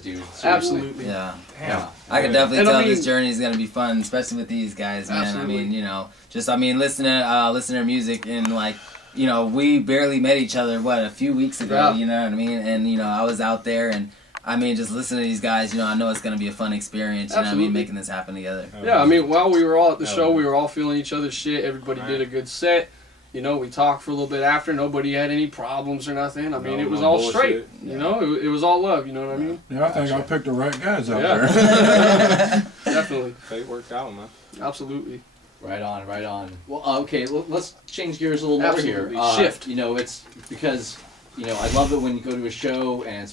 dude. Absolutely. Yeah. Damn. I can definitely tell this journey is gonna be fun, especially with these guys, man. Absolutely. I mean, you know, just listen to music and like, you know, we barely met each other a few weeks ago. You know what I mean? And you know, I was out there and. I mean, just listening to these guys, you know, I know it's going to be a fun experience, you know what I mean, making this happen together. Yeah, I mean, while we were all at the show, we were all feeling each other's shit. Everybody did a good set. You know, we talked for a little bit after. Nobody had any problems or nothing. I mean, it was all straight. You know, it was all love, you know what I mean? Yeah, I think I picked the right guys out there. Definitely. Fate worked out, man. Absolutely. Right on, right on. Well, okay, let's change gears a little more here. Shift. You know, it's because... You know, I love it when you go to a show and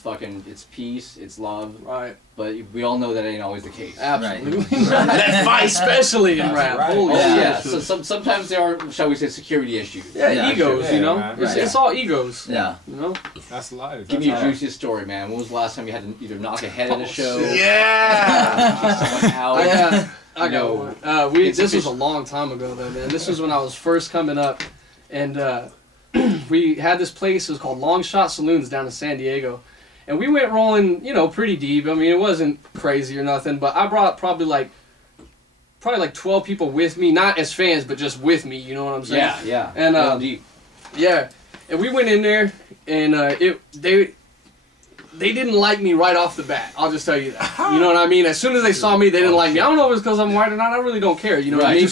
it's peace, it's love. Right. But we all know that ain't always the case. Absolutely. That's why, especially in rap. Right. Holy shit. shit. Yeah. So sometimes there are, shall we say, security issues. Yeah, egos, sure. you know? Yeah, It's all egos. Yeah. You know? That's life. Give me a juiciest story, man. When was the last time you had to either knock a head at a show? Yeah! I got one. This was a long time ago, though, man. This was when I was first coming up. And, we had this place, it was called Long Shot Saloons down in San Diego. And we went rolling, you know, pretty deep. I mean, it wasn't crazy or nothing, but I brought probably like 12 people with me, not as fans, but just with me, you know what I'm saying? Yeah, yeah. And, deep. Yeah. And we went in there, and they didn't like me right off the bat. I'll just tell you that. You know what I mean? As soon as they saw me, they didn't like me. I don't know if it's because I'm white or not. I really don't care. You know what I mean?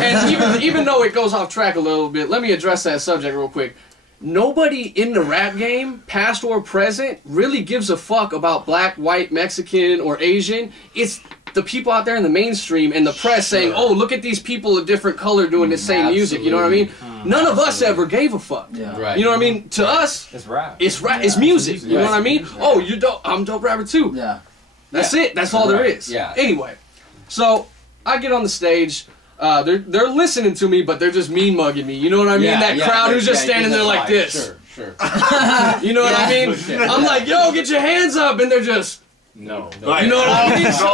And even though it goes off track a little bit, let me address that subject real quick. Nobody in the rap game, past or present, really gives a fuck about black, white, Mexican, or Asian. It's the people out there in the mainstream and the press saying, oh, look at these people of different color doing the same music. You know what I mean? None of us ever gave a fuck. Yeah. Right. You know what I mean? To us, It's rap. it's rap. It's music. You know what I mean? Oh, you're dope. I'm a dope rapper too. Yeah. That's it. That's all there is. Yeah. Anyway, so I get on the stage. They're listening to me, but they're just mean mugging me. You know what I mean? That crowd who's just standing there like this. Sure. You know what I mean? I'm like, yo, get your hands up, and they're just. No. You know what I mean? So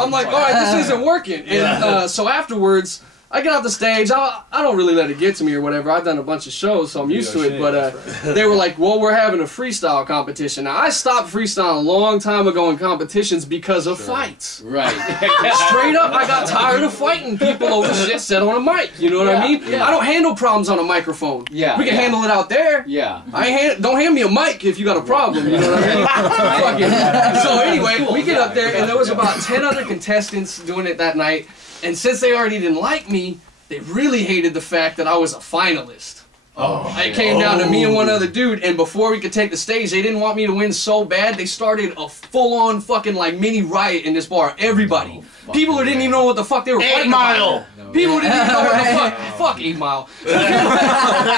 I'm like, all right, this isn't working. And so afterwards, I get off the stage. I don't really let it get to me or whatever. I've done a bunch of shows, so I'm used to it. But they were like, well, we're having a freestyle competition. Now, I stopped freestyling a long time ago in competitions because of fights. Right. Straight up, I got tired of fighting people over shit said on a mic. You know what I mean? Yeah. I don't handle problems on a microphone. Yeah. We can handle it out there. Yeah. Don't hand me a mic if you got a problem. You know what I mean? So anyway, we get up there, and there was about 10 other contestants doing it that night. And since they already didn't like me, they really hated the fact that I was a finalist. It came down to me and one other dude, and before we could take the stage, they didn't want me to win so bad, they started a full-on fucking like mini riot in this bar. Everybody. People who didn't even know what the fuck they were fighting about. People who didn't even know what the fuck 8 Mile.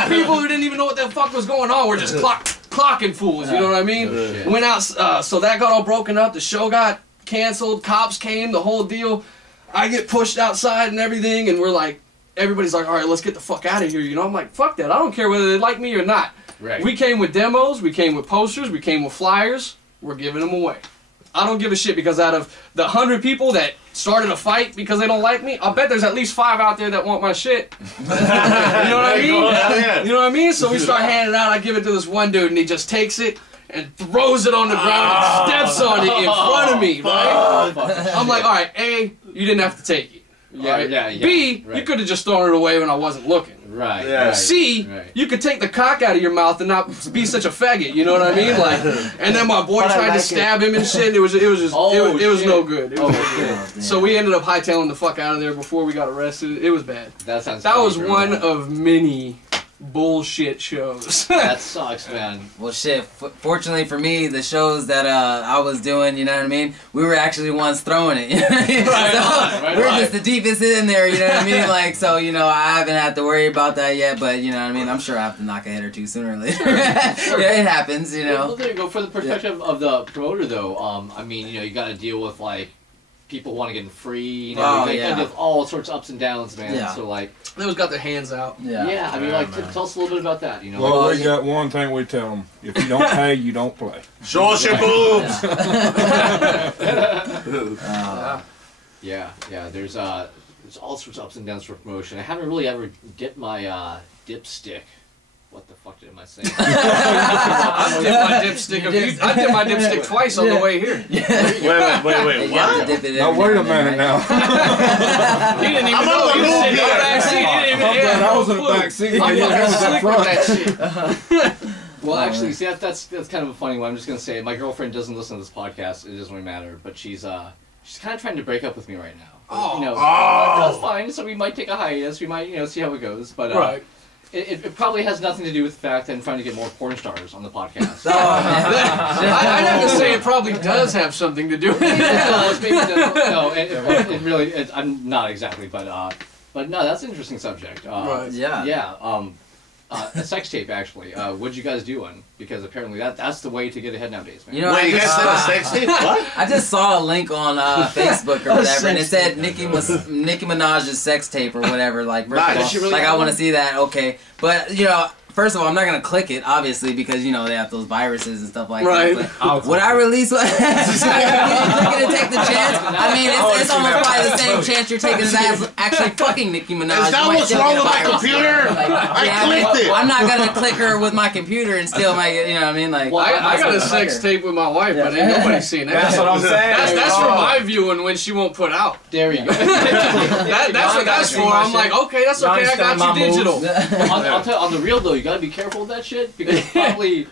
People who didn't even know what the fuck was going on were just clocking fools, you know what I mean? Went out, so that got all broken up, the show got canceled, cops came, the whole deal. I get pushed outside and everything, and we're like, everybody's like, all right, let's get the fuck out of here, you know? I'm like, fuck that, I don't care whether they like me or not. Right. We came with demos, we came with posters, we came with flyers, we're giving them away. I don't give a shit because out of the 100 people that started a fight because they don't like me, I'll bet there's at least 5 out there that want my shit. You know what I mean? You know what I mean? So we start handing it out, I give it to this one dude, and he just takes it and throws it on the ground and steps on it in front of me, right? I'm like, all right, A, you didn't have to take it. Right? B, you could have just thrown it away when I wasn't looking. Right. Yeah. C, you could take the cock out of your mouth and not be such a faggot. You know what I mean? Like, and then my boy tried to stab him and shit. It was no good. So we ended up hightailing the fuck out of there before we got arrested. It was bad. That was one of many bullshit shows. That sucks, man. Well, shit. Fortunately for me, the shows that I was doing, you know what I mean, we were actually the ones throwing it. You know what I mean? We're just the deepest in there. You know what I mean? Like, so you know, I haven't had to worry about that yet. But you know what I mean? I'm sure I have to knock a head or two sooner or later. Yeah, it happens. You know. Well, there you go. For the perspective of the promoter, though, I mean, you know, you got to deal with like people want to get free. You know, and all sorts of ups and downs, man. Yeah. So like. They always got their hands out. Yeah, I mean, like, tell us a little bit about that, you know. Well, we got one thing we tell them: if you don't pay, you don't play. Show us your boobs. Yeah. There's all sorts of ups and downs for promotion. I haven't really ever dipped my dipstick What the fuck am I saying? I did my dipstick twice on the way here. Wait, what? Now wait a minute now. He didn't even know. He was sitting in the back seat. He didn't even I was in the back seat. I'm Yeah, fucking slick with that shit. Well, actually, see, that's kind of a funny one. I'm just gonna say, my girlfriend doesn't listen to this podcast. It doesn't really matter, but she's kind of trying to break up with me right now. Oh. That's fine. So we might take a hiatus. We might, see how it goes. But Right. It probably has nothing to do with the fact that I'm trying to get more porn stars on the podcast. I'd have to say it probably does have something to do with it. No, it really, I'm not exactly, but no, that's an interesting subject. Right. Yeah. Yeah. A sex tape, actually. What'd you guys do on? Because apparently that's the way to get ahead nowadays, man. You know, Wait, you guys said a sex tape? What? I just saw a link on Facebook or whatever, and it said Nicki Minaj's sex tape or whatever. Like, Nice. like I want to see that. Okay, but first of all, I'm not gonna click it, obviously, because they have those viruses and stuff like that. But would I release one? You're gonna take the chance? I mean, it's almost probably the same chance you're taking as actually fucking Nicki Minaj. Is that what's wrong with my computer? I clicked it. I'm not gonna click her with my computer and still make it. You know what I mean? Like, Well, I got a sex tape with my wife, but ain't nobody seen it. That's what I'm saying. That's for my viewing when she won't put out. There you go. That's what that's for. I'm like, okay, that's okay. I got you digital. I'll tell you, on the real though, you gotta be careful with that shit, because probably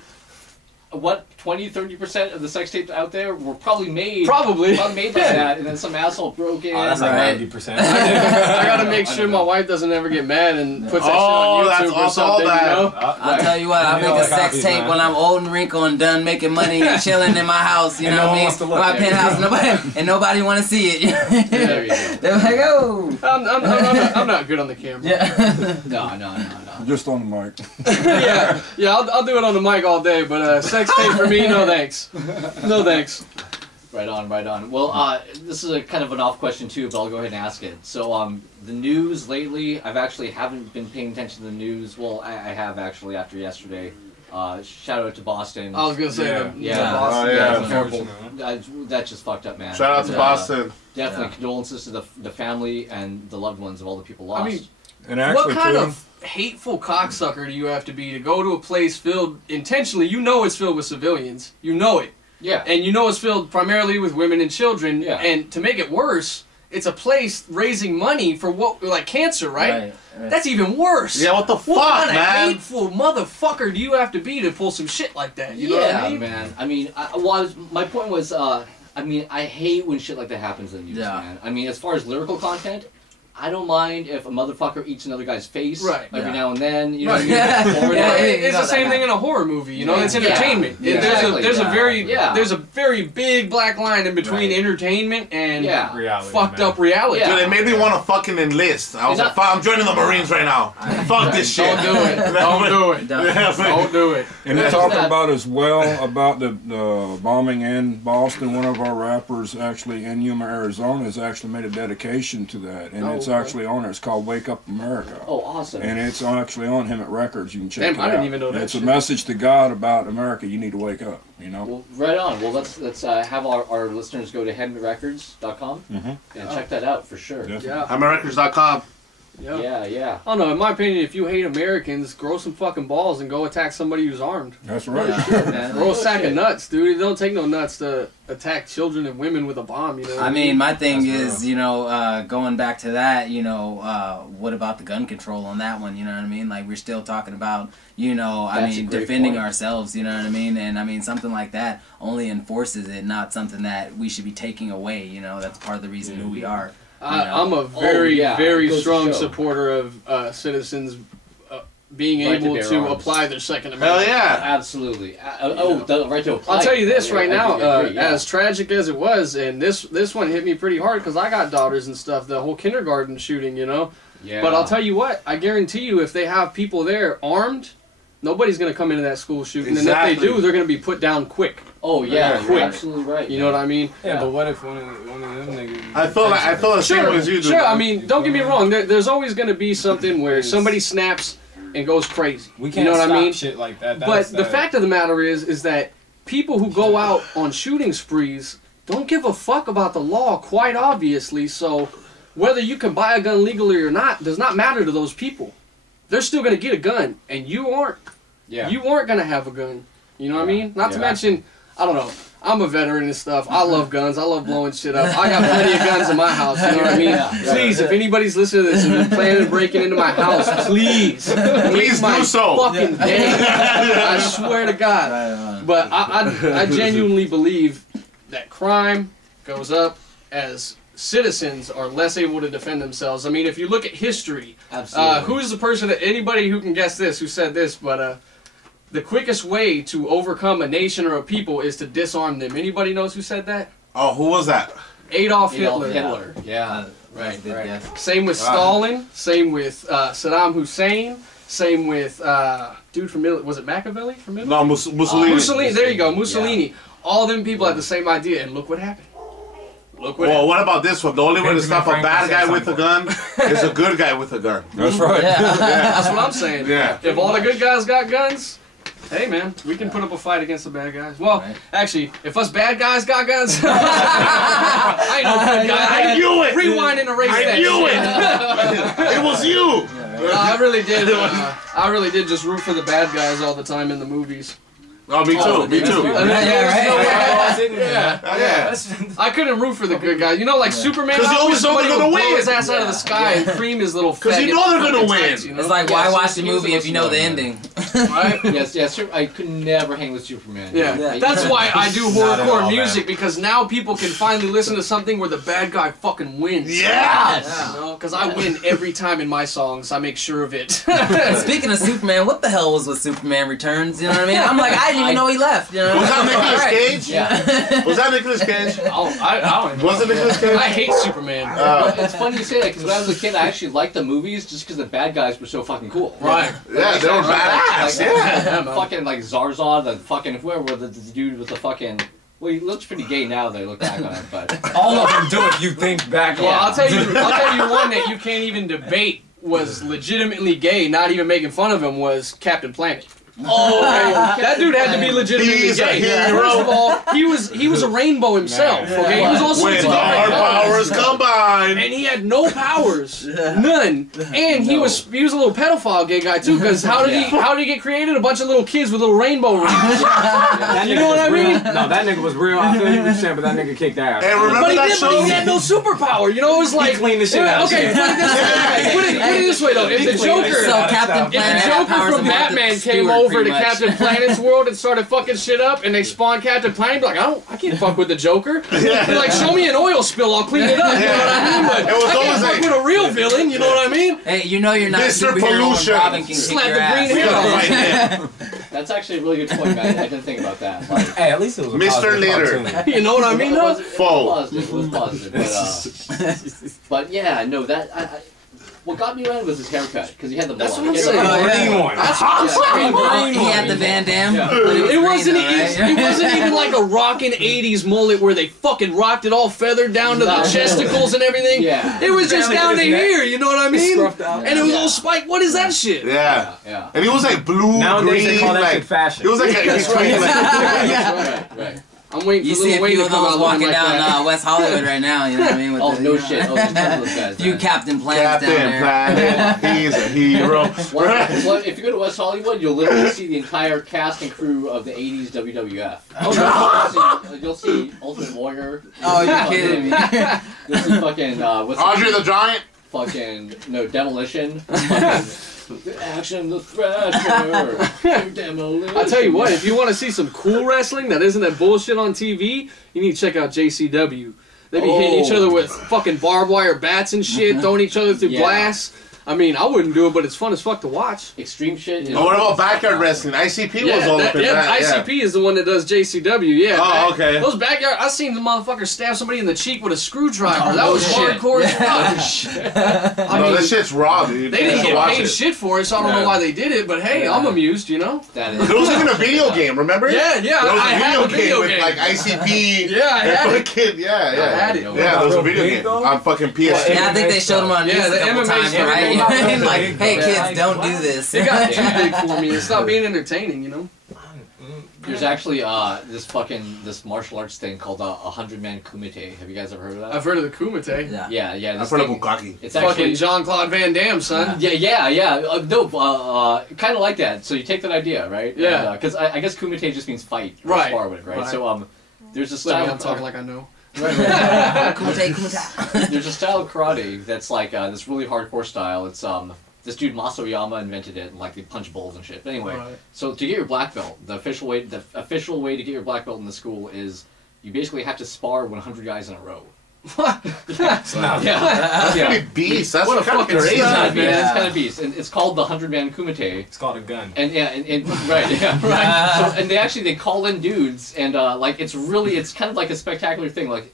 20-30% of the sex tapes out there were probably made Probably like that, and then some asshole broke in. Oh, that's like Right. 90%. I gotta make sure my wife doesn't ever get mad and puts that shit on YouTube or something. I'll tell you what, I'll make a sex tape when I'm old and wrinkled and done making money and chilling in my house, you know what I mean? My penthouse, nobody want to see it. There you go. They're like, oh. I'm not good on the camera. Yeah. No. Just on the mic. yeah. I'll do it on the mic all day, but sex tape for me, no thanks. No thanks. Right on. Well, this is a kind of an off question too, but I'll go ahead and ask it. So, the news lately, I've actually haven't been paying attention to the news. Well, I have actually after yesterday. Shout out to Boston. I was gonna say Boston. Unfortunately. That's just fucked up, man. Shout out to Boston. Definitely condolences to the family and the loved ones of all the people lost. I mean, And actually, what kind of hateful cocksucker do you have to be to go to a place filled intentionally? You know it's filled with civilians. You know it. Yeah. And you know it's filled primarily with women and children. Yeah. And to make it worse, it's a place raising money for like cancer, right? That's even worse. Yeah, what the fuck, what kind man? of hateful motherfucker do you have to be to pull some shit like that? You know what I mean? Man. I mean, my point was, I hate when shit like that happens in the news, man. I mean, as far as lyrical content, I don't mind if a motherfucker eats another guy's face every now and then. You know what I mean? It's the same thing in a horror movie. You know, it's entertainment. Yeah. There's a very big black line in between entertainment and Reality, fucked up reality. Dude, it made me want to fucking enlist. I was like, fuck, I'm joining the Marines right now. Fuck this shit. Don't do it. Don't do it. Don't do it. And they're talking about as well about the bombing in Boston. One of our rappers actually in Yuma, Arizona has actually made a dedication to that. And it's actually on it. It's called Wake Up America. Oh, awesome. And it's actually on him at Records. You can check it out. I didn't even know that. It's a message to God about America. You need to wake up, you know? Well, right on. Well, let's have our listeners go to headmanrecords.com and check that out for sure. Yeah. HammerRecords.com. Yeah. I don't know. In my opinion, if you hate Americans, grow some fucking balls and go attack somebody who's armed. That's right. Grow a sack of nuts, dude. It don't take no nuts to attack children and women with a bomb. You know. I mean, my thing is, going back to that, what about the gun control on that one? You know what I mean? Like, we're still talking about, defending ourselves. You know what I mean? And I mean, something like that only enforces it, not something that we should be taking away. You know, that's part of the reason who we are. I'm a very strong supporter of citizens being able to apply their Second Amendment. Hell yeah. Absolutely. The right to apply. I'll tell you this right now, as tragic as it was, and this one hit me pretty hard because I got daughters and stuff, the whole kindergarten shooting, Yeah. But I'll tell you what, I guarantee you if they have people there armed, nobody's going to come into that school shooting. Exactly. And if they do, they're going to be put down quick. Oh, yeah. Quick. You're absolutely right. You know what I mean? Yeah, but what if one of them niggas... I feel the same as you do. Sure, I mean, don't get me wrong. There's always going to be something where somebody snaps and goes crazy. We can't stop shit like that. But the fact of the matter is that people who go out on shooting sprees don't give a fuck about the law, quite obviously. So whether you can buy a gun legally or not does not matter to those people. they're still gonna get a gun, and you aren't. Yeah. You aren't gonna have a gun. You know what I mean? Not to mention, I don't know. I'm a veteran and stuff. I love guns. I love blowing shit up. I got plenty of guns in my house. You know what I mean? Please, if anybody's listening to this and you're planning on breaking into my house, please Please my do so. fucking day. I swear to God. But I genuinely believe that crime goes up as citizens are less able to defend themselves. I mean, if you look at history, who's the person that anybody who can guess this who said this? But the quickest way to overcome a nation or a people is to disarm them. Anybody knows who said that? Oh, who was that? Adolf Hitler. Yeah. Right. Same with Stalin. Same with Saddam Hussein. Same with dude from was it Machiavelli from Italy? No, Mussolini. Mussolini. There you go, Mussolini. All them people had the same idea, and look what happened. Look what Well, happened. what about this one? The only way to stop a bad guy with a gun is a good guy with a gun. That's right. That's what I'm saying. Yeah. If all the good guys got guns, hey man, we can put up a fight against the bad guys. Well, actually, if us bad guys got guns, I ain't no good guy. I knew it. Rewind and erase that. I knew shit. it. It was you. I really did. I really did just root for the bad guys all the time in the movies. Oh, me too. Me too. Yeah. I couldn't root for the good guys. You know, like Superman. 'Cause you always know somebody they're gonna would blow win. his ass out of the sky and cream his little. Because you faggot know they're gonna fucking win. tights, you know? It's like, why watch the he was movie if you know the supposed to ending? Right? Yes. I could never hang with Superman. Yeah. That's why I do Not at horrorcore all, music, because now people can finally listen to something where the bad guy fucking wins. Yes. You know, because I win every time in my songs. I make sure of it. Speaking of Superman, what the hell was with Superman Returns? You know what I mean? I'm like, I didn't even know he left. You know? Was that Nicolas Cage? Yeah. Was that Nicolas Cage? I don't even know. Was it Nicolas Cage? I hate Superman. It's funny you say that because when I was a kid, I actually liked the movies just because the bad guys were so fucking cool. Right. Yeah, they were badass. Yeah. Fucking like Zarzod, the fucking whoever the dude with the fucking. Well, he looks pretty gay now that I look back on it, but All of them do it. You think back. Well, on. I'll tell you one that you can't even debate was legitimately gay, not even making fun of him, was Captain Planet. Oh, that dude had to be legitimately He's a gay. hero. First of all, he was a rainbow himself. Okay, he was also When our powers combine. and he had no powers, none. And he was a little pedophile gay guy too. Because how did he get created? A bunch of little kids with little rainbow rings. That You nigga know what was I mean? real. No, that nigga was real. I feel you were saying, but that nigga kicked ass. And remember But he that did, show? but he had no superpower. You know, it was like cleaned the shit out of Okay, shit. put it this way though. If the Joker. So Captain If Planet the had Joker powers from of Martha Batman came Stewart, over pretty to much. Captain Planet's world and started fucking shit up, and they spawned Captain Planet, be like, I can't fuck with the Joker. They're like, show me an oil spill, I'll clean it up. You know what I mean? But It was I can't always fuck like- with a real villain. You know what I mean? Hey, you know you're not a Mr. superhero Pollution. when Robin can kick Slap your the ass. green hair off. Right there. that's actually a really good point, man. I didn't think about that. Like, Hey, at least it was a Mr. positive Litter. cartoon. You know what I mean? it Though? was Foe. positive. It was positive. But yeah, no, that. What got me around was his haircut because he had the That's mullet. what I'm He had saying. the- Green one. That's what I'm saying. Oh, he had the Van Damme. Yeah. but was It green wasn't, though, right? it wasn't even like a rockin' 80s mullet where they fucking rocked it all feathered down to the No. chesticles and everything. Yeah. It was just down to here, you know what I mean? Scruffed out. And it was Yeah. all spiked. What is that shit? Yeah. Yeah. And he was like blue, Nowadays green, they call that like shit fashion. it was like a between like Right. I'm waiting You for see Lil a Wayne few to of come those out walking looking like down that. West Hollywood right now. You know what I mean? With Oh the, no you know, shit! Oh, there's tons of those guys. Few man. Captain Planets down Captain there. Planet. He's a hero. Well, if you go to West Hollywood, you'll literally see the entire cast and crew of the '80s WWF. You'll see Ultimate Warrior. Oh, you're kidding me. You'll see fucking what's Andre the Giant. fucking no Demolition. Fucking, the action, the Thrasher, Demolition. I'll tell you what, if you want to see some cool wrestling that isn't that bullshit on TV, you need to check out JCW. They be hitting each other with fucking barbed wire bats and shit, throwing each other through Yeah. glass. I mean, I wouldn't do it, but it's fun as fuck to watch. Extreme shit. Is Oh, what about backyard wrestling? ICP was all up in that. ICP is the one that does JCW. Yeah. Oh, okay. Those backyard. I seen the motherfucker stab somebody in the cheek with a screwdriver. That was shit. hardcore as fuck. I No, mean, that shit's raw, dude. they didn't You should get watch paid it. shit for it, so I don't know why they did it. But hey, I'm amused, you know. That is. There was even a video game, remember? Yeah, There was I a had a video with game. like ICP. Yeah, I had it. Fucking, yeah. I had it. Yeah, there was a video Big game though? on fucking PS2. Yeah, I think they showed him on Yeah, news the a couple MMA times, shit. right? Like, hey Yeah. kids, don't do this. It got too big for me. It stopped being entertaining, you know. There's actually this martial arts thing called a 100-man kumite. Have you guys ever heard of that? I've heard of the Kumite. Yeah. Yeah. I've heard of Bukaki. It's Fucking actually Jean-Claude Van Damme, son. yeah. No, kind of like that. So you take that idea, right? Yeah. Because I guess kumite just means fight, or Right. spar with, right? Right. So there's a Like, style. I'm talking like I know. Kumite. There's a style of karate that's like this really hardcore style. It's this dude Masoyama invented it, and like they punch bulls and shit. But anyway, Right. so to get your black belt, the official way to get your black belt in the school is you basically have to spar 100 guys in a row. What? That's Yeah. pretty beast. That's What a kind of fucking crazy. It's stud, kind of beast. man. It's kind of beast, and it's called the 100-man kumite. It's called a gun. And right. So, and they call in dudes, and like it's kind of like a spectacular thing. Like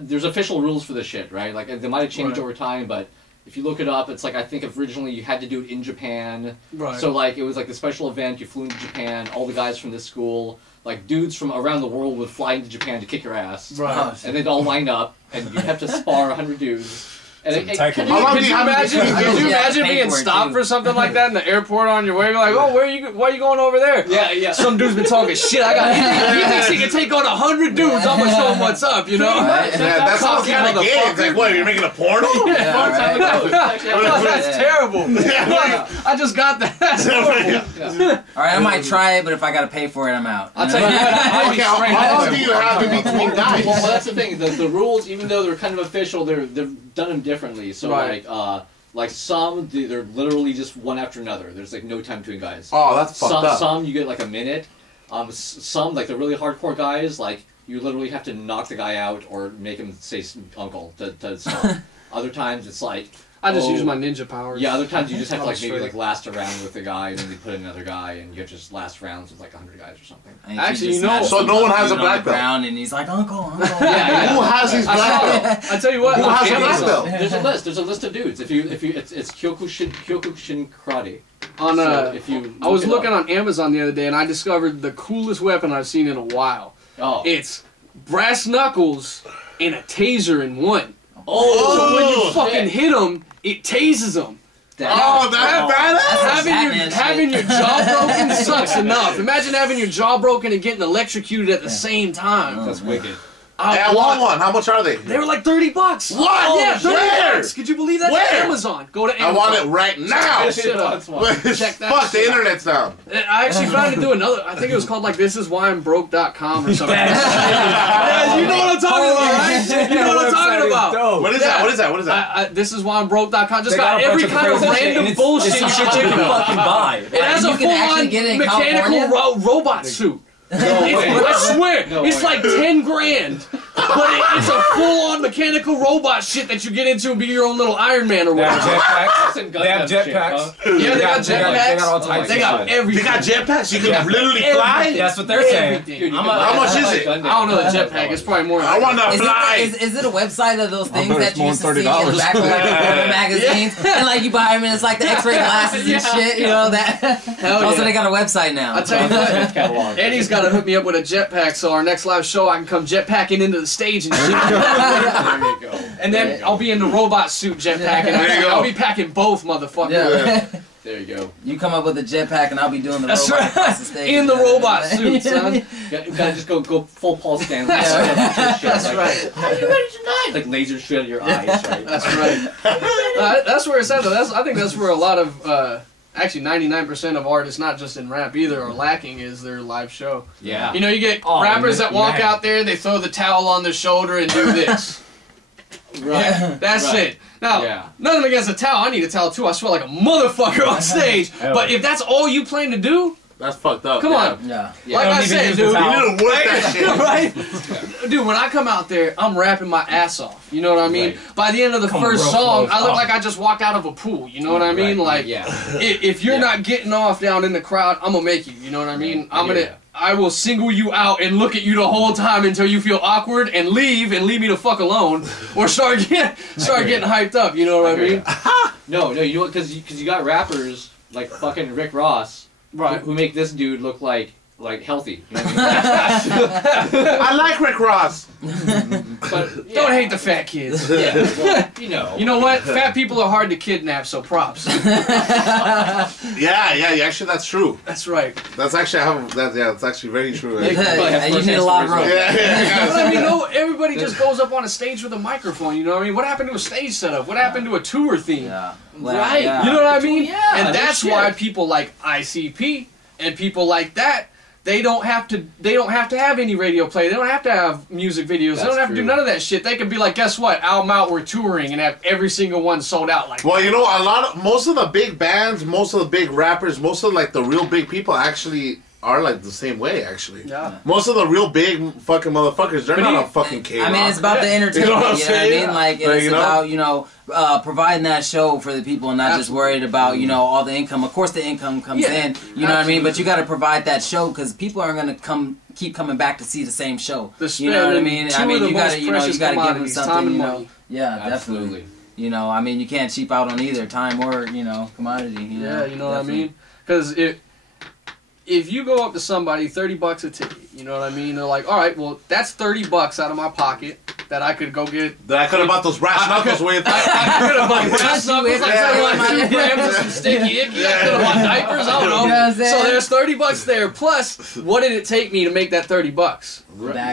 there's official rules for this shit, right? Like they might have changed Right. over time, but if you look it up, it's like I think originally you had to do it in Japan. Right. So like it was like the special event. You flew into Japan. All the guys from this school, like dudes from around the world, would fly into Japan to kick your ass. Right. And they'd all line up, and you have to spar 100 dudes. And Taekwondo. How long Could do you you have to imagine? do I Could don't you see that imagine pay being for it, stopped too. for something like that in the airport on your way? You're like, oh, why are you going over there? Yeah. Some dude's been talking shit. He thinks he can take on 100 dudes. I'm gonna show him what's up, you know? Right. Yeah, that sounds kind of gay. It's like, what, you're making a porno? Yeah, right. Oh, that's Yeah. terrible. Yeah. I just got that. That's horrible. All right, I might try it, but if I gotta pay for it, I'm out. I'll tell you what, I'd be Okay, how long do you have in between guys? Well, that's the thing. The rules, even though they're kind of official, they've done them differently. So Right. like some they're literally just one after another. There's like no time between guys. Oh, that's fucked up. Some you get like a minute. Some like the really hardcore guys, like you literally have to knock the guy out or make him say uncle to stop. Other times it's like I just use my ninja powers. yeah. Other times you just have to Oh, like maybe straight. like last a round with the guy, and then they put in another guy, and you have to just last rounds with like 100 guys or something. And Actually, she just you know- smashed So some no one has dude a on black the belt? ground, and he's like, uncle. Yeah. Who has his black belt? I tell you what. Who has a on black Amazon- belt? There's a list. There's a list of dudes. If you it's Kyokushin karate. On So if you I was look it looking up- on Amazon the other day, and I discovered the coolest weapon I've seen in a while. Oh. It's brass knuckles and a taser in one. Oh, So when you shit. fucking hit them, it tases them. Oh, that's badass! Having your jaw broken sucks enough. Imagine having your jaw broken and getting electrocuted at the same time. That's wicked. Hey, I want one. How much are they? They were like $30. What? Yeah, $30. Where? Could you believe that? Where? Amazon. Go to I Amazon. want it right now. Shit up. Check that Fuck, the shit out. internet's down. I actually found it do another. I think it was called like thisiswhyimbroke.com or something. Yeah, you know what I'm talking about, right? You know what I'm talking about. What is that? What is that? What is that? Thisiswhyimbroke.com. Just They got got a every bunch of kind of crazy shit, random and it's- bullshit it's you shit should you think can about. fucking buy. It has You a can actually full-on get it in mechanical California? robot suit. way. I swear, No it's way. like 10 grand. But it's a full-on mechanical robot shit that you get into and be your own little Iron Man or They have whatever. jetpacks. They have jetpacks. Yeah, they got jetpacks. They got all Oh types They of got shit. They everything. got jetpacks? You can Yeah. literally fly? That's what they're saying. Everything. How much is it? I don't know the jetpack. It's probably more. I want to Is fly. it a website of those things bet that it's you more used than to see in the $30. back of like the magazines? And like you buy them and it's like the X-ray glasses and shit, you know that. Hell Also, yeah. they got a website now. I'll tell you what. Catalog. Eddie's got to hook me up with a jetpack so our next live show I can come jetpacking into the stage and shit. There you go. And then I'll be in the robot suit jetpacking. There you go. I'll be packing both, motherfucker. Yeah. There you go. You come up with a jetpack and I'll be doing the That's robot right. across the stage. In the robot suit, son. You gotta just go full Paul Stanley. That's right. Are you ready tonight? Like laser shit out of your eyes, right? That's right. That's where it's at, though. I think that's where a lot of, actually 99% of artists, not just in rap either, are lacking is their live show. Yeah. You know, you get Oh, rappers that walk man. out there, they throw the towel on their shoulder and do this. Right. That's Right. it. Now, Yeah. nothing against a towel. I need a towel too. I sweat like a motherfucker on stage. Hell. But if that's all you plan to do, That's fucked up. come yeah. on. Yeah. Yeah. Like Don't I even said, use the dude. towel. You need to work that shit. Right? Dude, when I come out there, I'm rapping my ass off. You know what I mean? Right. By the end of the Come first real song, close. I look Oh. like I just walked out of a pool. You know what I mean? Right. Like, Yeah. if you're Yeah. not getting off down in the crowd, I'm gonna make you. You know what I mean? I hear ya. I will single you out and look at you the whole time until you feel awkward and leave me the fuck alone, or start getting hyped up. You know what I mean? No, you know what? Because you got rappers like fucking Rick Ross, Right. who make this dude look like like healthy. You know what I mean? I like Rick Ross. But yeah. Don't hate the fat kids. Yeah, well, you know. You know what? Fat people are hard to kidnap, so props. Yeah. Actually, that's true. That's right. That's actually that's actually very true. And you need a lot of room. But I mean, no, everybody just goes up on a stage with a microphone. You know what I mean? What happened to a stage setup? What happened to a tour theme? Yeah. Right. Yeah. You know what I mean? Yeah, and no that's shit. why people like ICP and people like that. They don't have to have any radio play. They don't have to have music videos. They don't have to do none of that shit. They could be like, guess what? Album out, we're touring, and have every single one sold out. Like, well, you know, most of the big bands, most of the big rappers, most of like the real big people actually are like the same way. Actually, yeah. Most of the real big fucking motherfuckers, they're not on fucking K-Rock. I mean, it's about the entertainment. You know what I'm You know what I saying? mean? Like, Like, it's you know? about providing that show for the people, and not just worried about all the income. Of course, the income comes in. You know what I mean? But you got to provide that show because people aren't gonna keep coming back to see the same show. You know what I mean? I mean, you gotta you gotta give them something. Yeah, definitely. You know, I mean, you can't cheap out on either time or commodity. You know? You know what I mean? Because if you go up to somebody, $30 a ticket, you know what I mean? They're like, all right, well, that's $30 out of my pocket that I could go get. That I could have bought those brass knuckles with. I could have bought brass knuckles, like 2 grams of some sticky icky. I could have bought diapers. I don't know. You know what I'm saying? So there's $30 there. Plus, what did it take me to make that $30?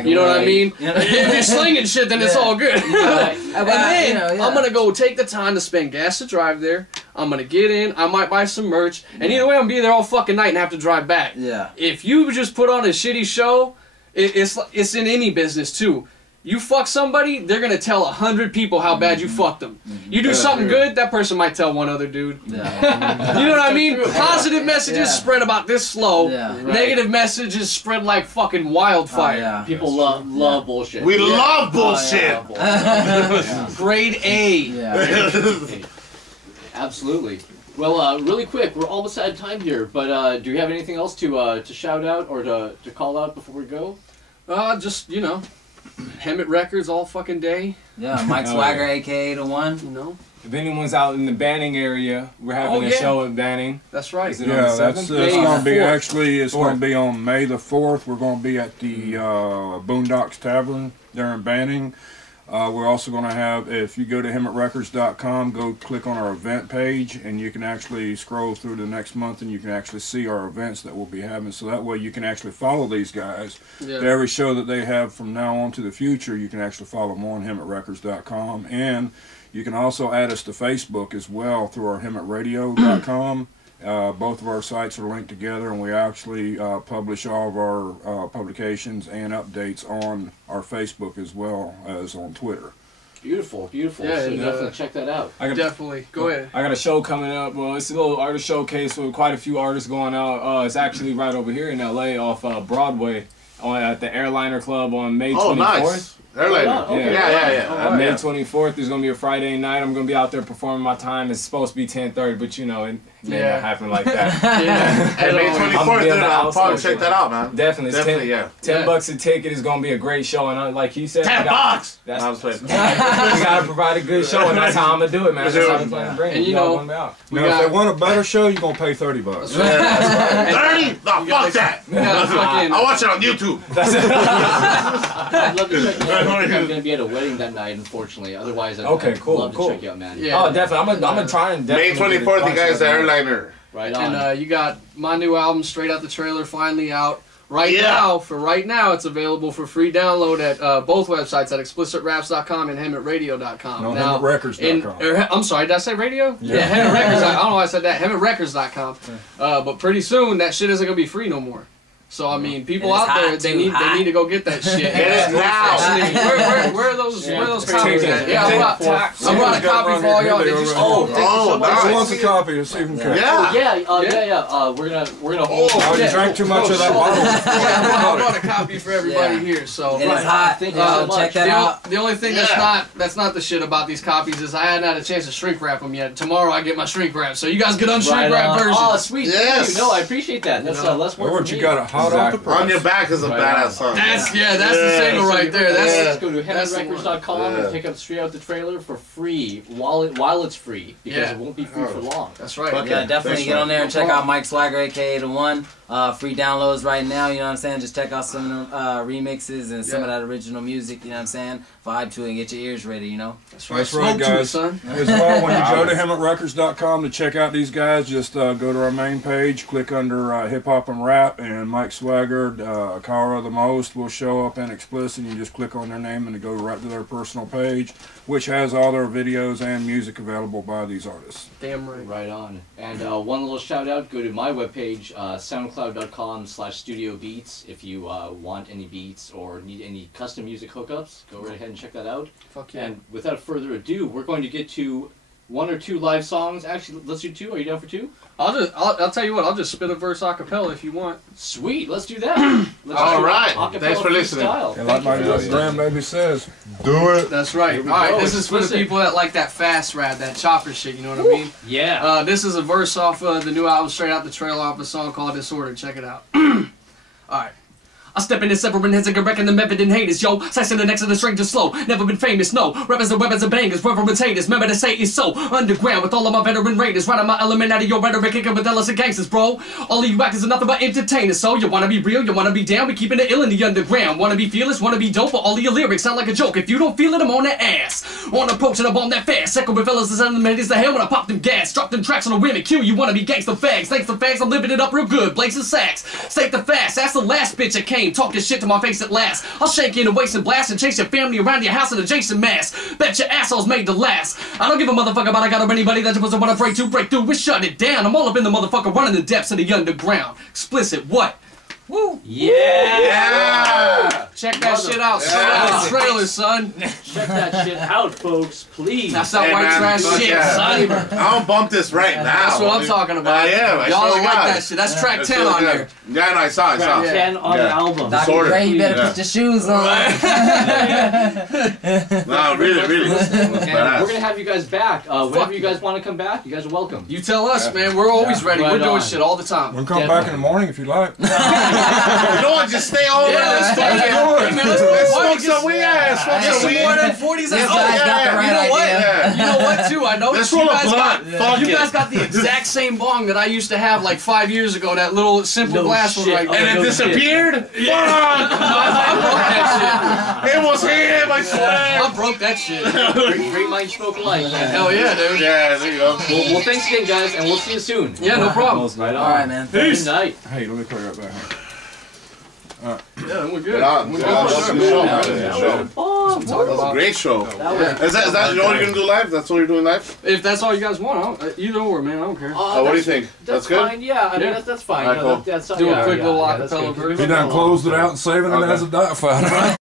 You know what I mean? If you're slinging shit, then it's all good. And then I'm gonna go take the time to spend gas to drive there. I'm gonna get in. I might buy some merch, and either way, I'm gonna be there all fucking night and have to drive back. Yeah. If you just put on a shitty show, it's in any business too. You fuck somebody, they're gonna tell 100 people how bad you fucked them. You do something good, that person might tell one other dude. Yeah. You know what I mean? Positive messages spread about this slow. Yeah. Negative messages spread like fucking wildfire. Oh, yeah. People love bullshit. We love bullshit. Grade A. Yeah. Absolutely. Well, really quick, we're almost out of time here, but do you have anything else to shout out or to call out before we go? Just, Hemet Records all fucking day. Yeah, Mike Swagger, aka the one. You know? If anyone's out in the Banning area, we're having a show at Banning. That's right. Is it on the 7th? It's going to be 4th. it's going to be on May the 4th. We're going to be at the Boondocks Tavern there in Banning. We're also going to have, if you go to HemetRecords.com, go click on our event page, and you can actually scroll through the next month, and you can actually see our events that we'll be having. So that way you can actually follow these guys. Yeah. Every show that they have from now on to the future, you can actually follow them on HemetRecords.com. And you can also add us to Facebook as well through our HemetRadio.com. Both of our sites are linked together, and we actually publish all of our publications and updates on our Facebook as well as on Twitter. Beautiful, beautiful. Yeah, so and, definitely check that out. Definitely. Go ahead. I got a show coming up. Well, it's a little artist showcase with quite a few artists going out. It's actually right over here in LA off Broadway at the Airliner Club on May 24th. Oh, nice. Airliner. Okay. Yeah. May 24th is going to be a Friday night. I'm going to be out there performing my time. It's supposed to be 10:30, but it may not happen like that. And May 24th, dude, I'll probably check that out, man. Definitely, $10 a ticket is going to be a great show, and like he said, $10. That's you you got to provide a good show, and that's how I'm gonna do it, man. That's how I'm planning to bring it. And Now, if they want a better show, you're going to pay $30. 30? No, fuck that. I'll watch it on YouTube. I'd love to check you out. I'm going to be at a wedding that night, unfortunately. Otherwise, I'd love to check you out, man. Yeah. Oh, definitely. I'm gonna try and May definitely 24th, you guys, the Airliner. Right on. And you got my new album, Straight Out the Trailer, finally out. Right now, it's available for free download at both websites, at explicitraps.com and HemetRadio.com. No, now, HemetRecords.com. I'm sorry, did I say radio? Yeah, Hemet Records. I don't know why I said that. HemetRecords.com. But pretty soon, that shit isn't going to be free no more. So I mean, people out there, they need to go get that shit. Get it now. Where are those copies at? Yeah, I brought a copy for all y'all. Did you Who wants a copy? Let's see if we can catch it. Yeah. We're gonna hold. Oh, you drank too much of that bottle. I brought a copy for everybody here. So And it's hot. Thank you so much. Check that out. the only thing that's not the shit about these copies is I hadn't had a chance to shrink wrap them yet. Tomorrow I get my shrink wrap, so you guys get unshrink wrap version. Oh, sweet. Yes. Thank you. No, I appreciate that. That's less work for me. You got it hot off the press. On your back is a badass song. That's the single right there. Let's go to hemandrecords.com and pick up straight out the trailer for free while it's free, because it won't be free for long. That's right. Okay. Yeah, definitely get on there and check out Mike Swagger, aka The One. Free downloads right now, you know what I'm saying? Just check out some of the remixes and some of that original music, you know what I'm saying? Vibe to it and get your ears ready, you know? That's right. That's right, Smoke to it, guys. son. As well, when you go to hemandrecords.com to check out these guys, just go to our main page, click under hip hop and rap, and Mike Swagger, Cairo the Most will show up in Xplicit. You just click on their name and it goes right to their personal page, which has all their videos and music available by these artists. Damn right. Right on. And one little shout out, go to my webpage, soundcloud.com/studio beats. If you want any beats or need any custom music hookups, go right ahead and check that out. Fuck yeah. And without further ado, we're going to get to 1 or 2 live songs. Actually, let's do 2. Are you down for 2? I'll tell you what, I'll just spit a verse a cappella if you want. Sweet, let's do that. Let's All do right. acapella Thanks for listening. freestyle. And like my grandbaby says, do it. That's right. Here we Alright, go. this is for the Explicit. people that like that fast rap, that chopper shit, you know what I mean? Yeah. This is a verse off the new album, straight out the trailer off a song called Disorder. Check it out. Alright. I step in and severing heads and wrecking them evident haters, yo. Slicing the necks of the stranger slow. Never been famous, no. Rappers and weapons and bangers, reverend haters. Remember to say it's so. Underground with all of my veteran raiders. Riding my element out of your rhetoric, kicking with Ellis and gangsters, bro. All of you actors are nothing but entertainers. So you wanna be real, you wanna be down, we keeping it ill in the underground. Wanna be fearless, wanna be dope, but all of your lyrics sound like a joke. If you don't feel it, I'm on that ass. On approach and I'm on that fast. Second with fellas and sending them to hell when I pop them gas. Drop them tracks on the women. Q, you wanna be gangsta fags. Thanks to fags, I'm living it up real good. Blazing sacks. State the fast. That's the last bitch that came talking shit to my face at last. I'll shake you in the waist and blast and chase your family around your house in adjacent mass. Bet your assholes made to last. I don't give a motherfucker about I got or anybody that was wanna break through. We're shutting it down. I'm all up in the motherfucker running the depths of the underground. Xplicit, what? Woo! Yeah! Check that shit out. Straight out the trailer, son. Check that shit out, folks, please. That's that Hey, white man, trash fuck shit, yeah. son. I don't bump this right now. That's what I'm talking about. Yeah, I Y'all sure don't like got that it. shit. That's track That's 10 really on good. there. Yeah, no, I saw. Track 10 on the album. Dr. Disorder. Dre, you better Yeah. put your shoes on. No, really. And Badass. we're gonna have you guys back. Whenever you guys want to come back, you guys are welcome. You tell us, man. We're always ready. Right We're doing on. shit all the time. We'll come back in the morning if you like. You know what? Just stay all Yeah, let's around. fucking Let's hey, man, let's go party, smoke some weed. Yeah, smoke Get some some weed. more than 40s. This Oh, guy's got the yeah. right You know what? idea. Yeah. You know what, too? I know Let's that you roll a guys got. blunt. Fuck You it. guys got the exact same bong that I used to have like 5 years ago. That little simple No glass one shit. right Oh, there. And no it disappeared? Fuck! I broke that It was him, I shit. swear. I broke that shit. Great minds spoke alike, man. Hell yeah, dude. Yeah, there you go. Well, thanks again, guys, and we'll see you soon. Yeah, no problem. Right on. All right, man. Good night. Hey, let me clear up that. Yeah, we're good. Good on. We're Yeah, good. that was a good show, man. That Good was show. fun. Talk about. Great show. That was Is that you know what you're gonna do live? That's what you're doing live? If that's all you guys want, you know where, man. I don't care. Oh, what do you think? That's good? fine. Yeah, I mean Yeah. that's fine. Alright, No, cool. that's Do a quick little that's acapella good. verse. He done closed it out and saving it Okay. as a diet fighter.